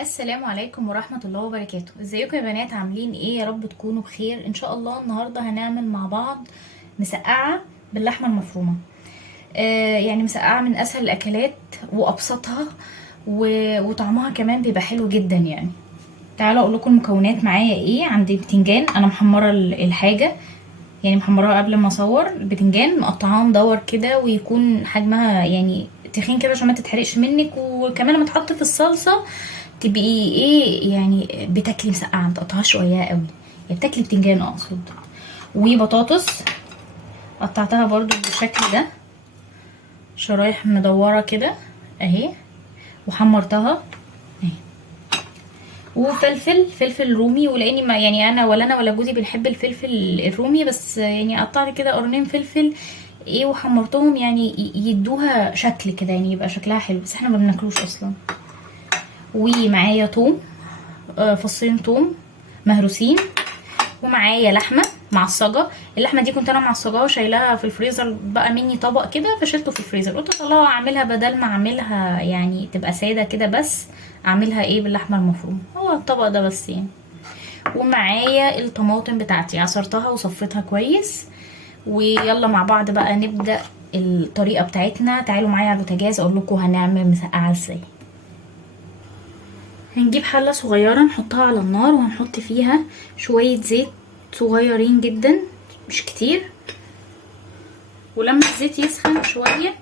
السلام عليكم ورحمة الله وبركاته. ازيكم يا بنات؟ عاملين ايه؟ يا رب تكونوا بخير ان شاء الله. النهاردة هنعمل مع بعض مسقعة باللحمة المفرومة. يعني مسقعة من اسهل الاكلات وابسطها وطعمها كمان بيبقى حلو جدا يعني. تعالوا اقول لكم المكونات معايا ايه. عندي بتنجان، انا محمرة الحاجة، يعني محمراها قبل ما اصور. البتنجان مقطعاه مدور كده ويكون حجمها يعني تخين كده عشان ما تتحرقش منك، وكمان لما تحط في الصلصه تبقي ايه يعني بتاكلي مسقعه، متقطعهاش رقيقه قوي، يعني بتاكلي بتنجان اقصد. وبطاطس قطعتها برضو بالشكل ده، شرايح مدوره كده اهي، وحمرتها اهي. فلفل رومي، ولاني ما يعني انا ولا جوزي بنحب الفلفل الرومي، بس يعني قطعت كده قرنين فلفل ايه وحمرتهم، يعني يدوها شكل كده، يعني يبقى شكلها حلو، بس احنا ما بناكلوش اصلا. ومعايا توم، فصين توم مهروسين، ومعايا لحمه معصجه. اللحمه دي كنت انا معصجاها وشايلاها في الفريزر، بقى مني طبق كده فشلته في الفريزر، قلت اطلعها اعملها بدل ما اعملها يعني تبقى ساده كده، بس اعملها ايه باللحمه المفرومه، هو الطبق ده بس يعني. ومعايا الطماطم بتاعتي عصرتها وصفتها كويس. ويلا مع بعض بقى نبدأ الطريقة بتاعتنا. تعالوا معايا على البوتاجاز اقول لكم هنعمل مسقعة ازاي. هنجيب حلة صغيرة نحطها على النار، وهنحط فيها شوية زيت صغيرين جدا مش كتير. ولما الزيت يسخن شوية،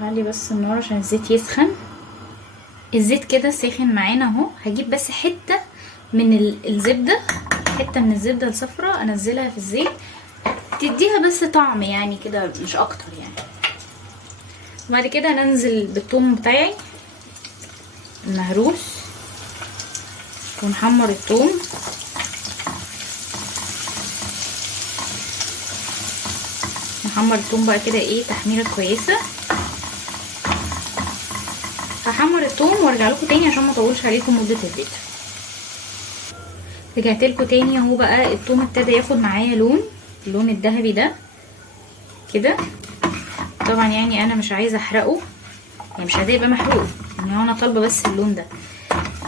هعلي بس النار عشان الزيت يسخن. الزيت كده سخن معانا اهو، هجيب بس حتة من الزبدة، حتة من الزبدة الصفراء انزلها في الزيت، تديها بس طعم يعني كده مش اكتر يعني. وبعد كده ننزل بالثوم بتاعي المهروس، ونحمر الثوم. نحمر الثوم بقى كده ايه تحميره كويسه. هحمر الثوم وارجع لكم تاني عشان ما اطولش عليكم مده الفيديو. رجعت لكم تاني اهو، بقى الثوم ابتدى ياخد معايا اللون الذهبي ده كده. طبعا يعني انا مش عايزه احرقه، يعني مش هيبقى محروق، يعني انا طالبه بس اللون ده.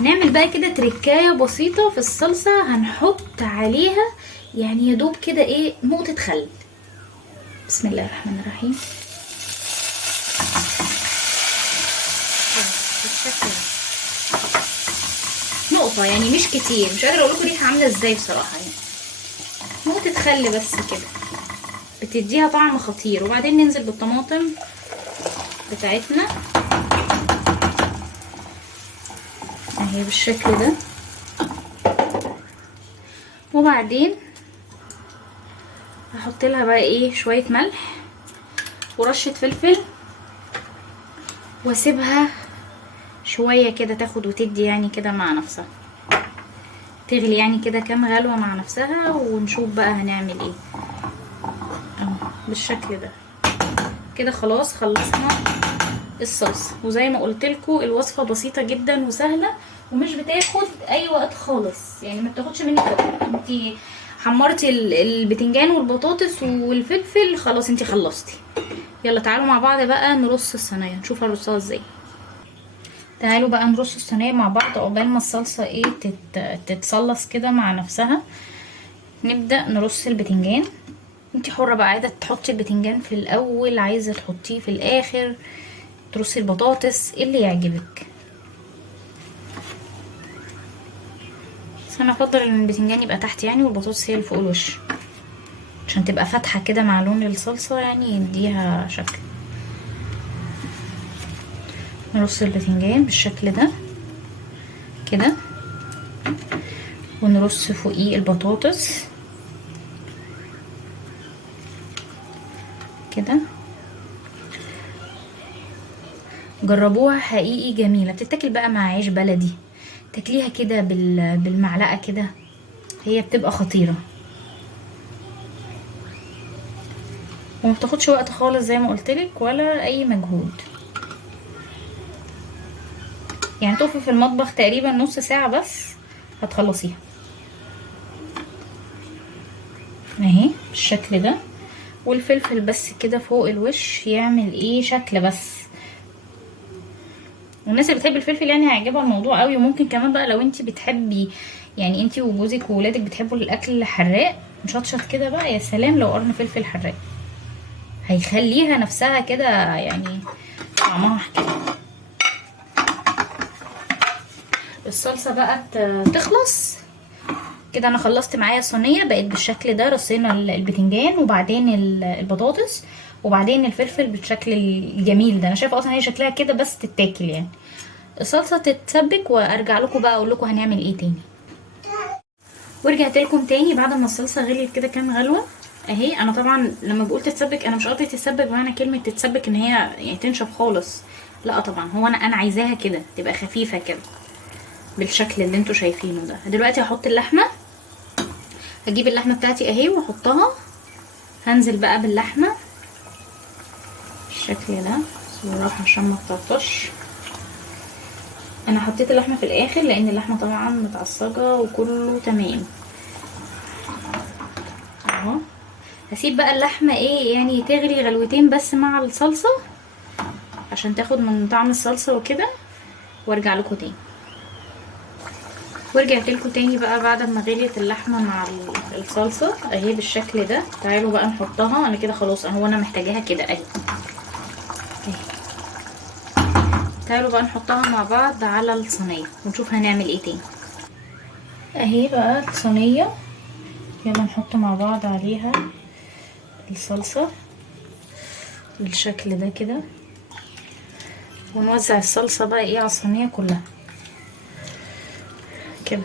نعمل بقى كده تركايه بسيطه في الصلصه، هنحط عليها يعني يا دوب كده ايه نقطه خل. بسم الله الرحمن الرحيم. بالشكل ده، نقطه يعني مش كتير، مش قادره اقول لكم ريحه عامله ازاي بصراحه يعني. نقطه خل بس كده بتديها طعم خطير. وبعدين ننزل بالطماطم بتاعتنا اهي بالشكل ده. وبعدين هحط لها بقى ايه شويه ملح ورشه فلفل، واسيبها شويه كده تاخد وتدي يعني كده مع نفسها، تغلي يعني كده كام غلوه مع نفسها، ونشوف بقى هنعمل ايه. اهو بالشكل ده كده خلاص خلصنا الصلصه. وزي ما قلت لكم الوصفه بسيطه جدا وسهله، ومش بتاخد اي وقت خالص، يعني ما بتاخدش منك وقت. انت حمرتي البتنجان والبطاطس والفلفل، خلاص انت خلصتي. يلا تعالوا مع بعض بقى نرص الصينيه، نشوف هنرصها ازاي. تعالوا بقى نرص الصينيه مع بعض عقبال ما الصلصه ايه تتصلص كده مع نفسها. نبدا نرص البتنجان. انتي حره بقى، عايزه تحطي البتنجان في الاول، عايزه تحطيه في الاخر، ترصي البطاطس اللي يعجبك. بس انا افضل ان البتنجان يبقى تحت يعني، والبطاطس هي اللي فوق الوش، عشان تبقى فاتحه كده مع لون الصلصه يعني يديها شكل. نرص البتنجان بالشكل ده كده، ونرص فوقيه البطاطس كده. جربوها حقيقي جميله، بتتاكل بقى مع عيش بلدي، تاكليها كده بالمعلقه كده، هي بتبقى خطيره وما بتاخدش وقت خالص زي ما قلتلك ولا اي مجهود. يعني تقفي في المطبخ تقريبا نص ساعه بس هتخلصيها اهي بالشكل ده. والفلفل بس كده فوق الوش يعمل ايه شكل بس. والناس اللي بتحب الفلفل يعني هيعجبها الموضوع قوي. وممكن كمان بقى لو انت بتحبي يعني انت وجوزك وولادك بتحبوا الاكل حراق مشطشط كده بقى، يا سلام لو قرن فلفل حراق هيخليها نفسها كده يعني طعمها حكايه. الصلصه بقى تخلص كده. انا خلصت معايا صينيه بقت بالشكل ده، رصينا البتنجان وبعدين البطاطس وبعدين الفلفل بالشكل الجميل ده. انا شايفه اصلا هي شكلها كده بس تتاكل يعني. الصلصه تتسبك وارجع لكم بقى اقول لكم هنعمل ايه تاني. ورجعت لكم تاني بعد ما الصلصه غليت كده كام غلوه اهي. انا طبعا لما بقول تتسبك انا مش قصدي تتسبك بمعنى كلمه تتسبك ان هي يعني تنشف خالص، لا طبعا. هو انا عايزاها كده تبقى خفيفه كده بالشكل اللي انتوا شايفينه ده. دلوقتي هحط اللحمه، هجيب اللحمه بتاعتي اهي واحطها. هنزل بقى باللحمه بالشكل ده بالراحه عشان ما تطرطش. انا حطيت اللحمه في الاخر لان اللحمه طبعا متعصجه وكله تمام اهو. هسيب بقى اللحمه ايه يعني تغلي غلوتين بس مع الصلصه عشان تاخد من طعم الصلصه وكده، وارجع لكم تاني. ورجعت لكم تاني بقى بعد ما غليت اللحمه مع الصلصه اهي بالشكل ده. تعالوا بقى نحطها. انا كده خلاص اهو انا محتاجاها كده اهي. تعالوا بقى نحطها مع بعض على الصينيه ونشوف هنعمل ايه تاني. اهي بقى الصينيه، يلا نحط مع بعض عليها الصلصه بالشكل ده كده، ونوزع الصلصه بقى ايه على الصينيه كلها كده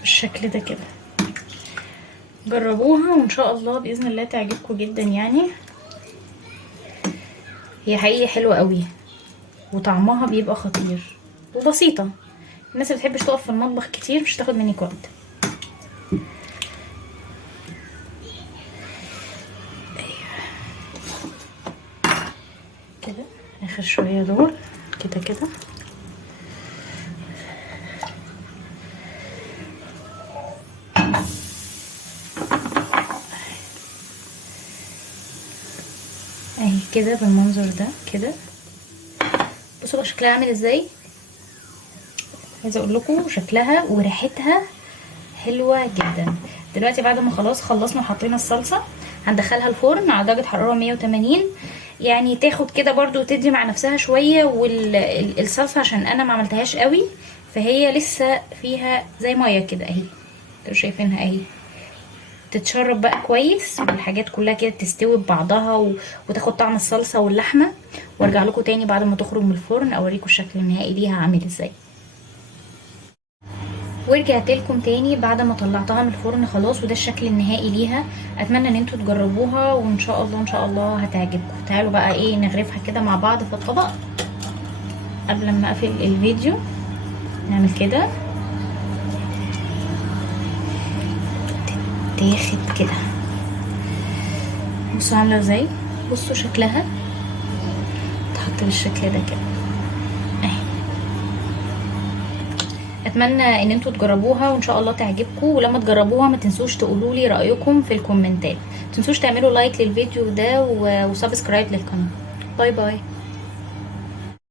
بالشكل ده كده. جربوها وان شاء الله باذن الله تعجبكم جدا يعني. هي حقيقي حلوه قوي وطعمها بيبقى خطير وبسيطه. الناس اللي بتحبش تقف في المطبخ كتير مش هتاخد منك وقت. كده اخر شويه دول كده كده. اهي كده بالمنظر ده كده. بصوا بقى شكلها عامل ازاي. عايزه اقول لكم شكلها وريحتها حلوه جدا. دلوقتي بعد ما خلاص خلصنا وحطينا الصلصه هندخلها الفرن على درجه حراره 180 يعني تاخد كده برضو تدي مع نفسها شويه. والصلصه عشان انا ما عملتهاش قوي فهي لسه فيها زي ميه كده اهي، انتوا شايفينها اهي. تتشرب بقى كويس والحاجات كلها كده تستوي ببعضها وتاخد طعم الصلصه واللحمه. وارجع لكم تاني بعد ما تخرج من الفرن اوريكم الشكل النهائي ليها عامل ازاي. ورجعت لكم تاني بعد ما طلعتها من الفرن خلاص، وده الشكل النهائي ليها. اتمنى ان انتوا تجربوها وان شاء الله ان شاء الله هتعجبكم. تعالوا بقى ايه نغرفها كده مع بعض في الطبق قبل ما اقفل الفيديو. نعمل كده تاخد كده. بصوا عامله ازاي، بصوا شكلها تحط بالشكل ده كده اهي. اتمنى ان انتوا تجربوها وان شاء الله تعجبكم. ولما تجربوها ما تنسوش تقولوا لي رايكم في الكومنتات. ما تنسوش تعملوا لايك للفيديو ده وسبسكرايب للقناه. باي باي.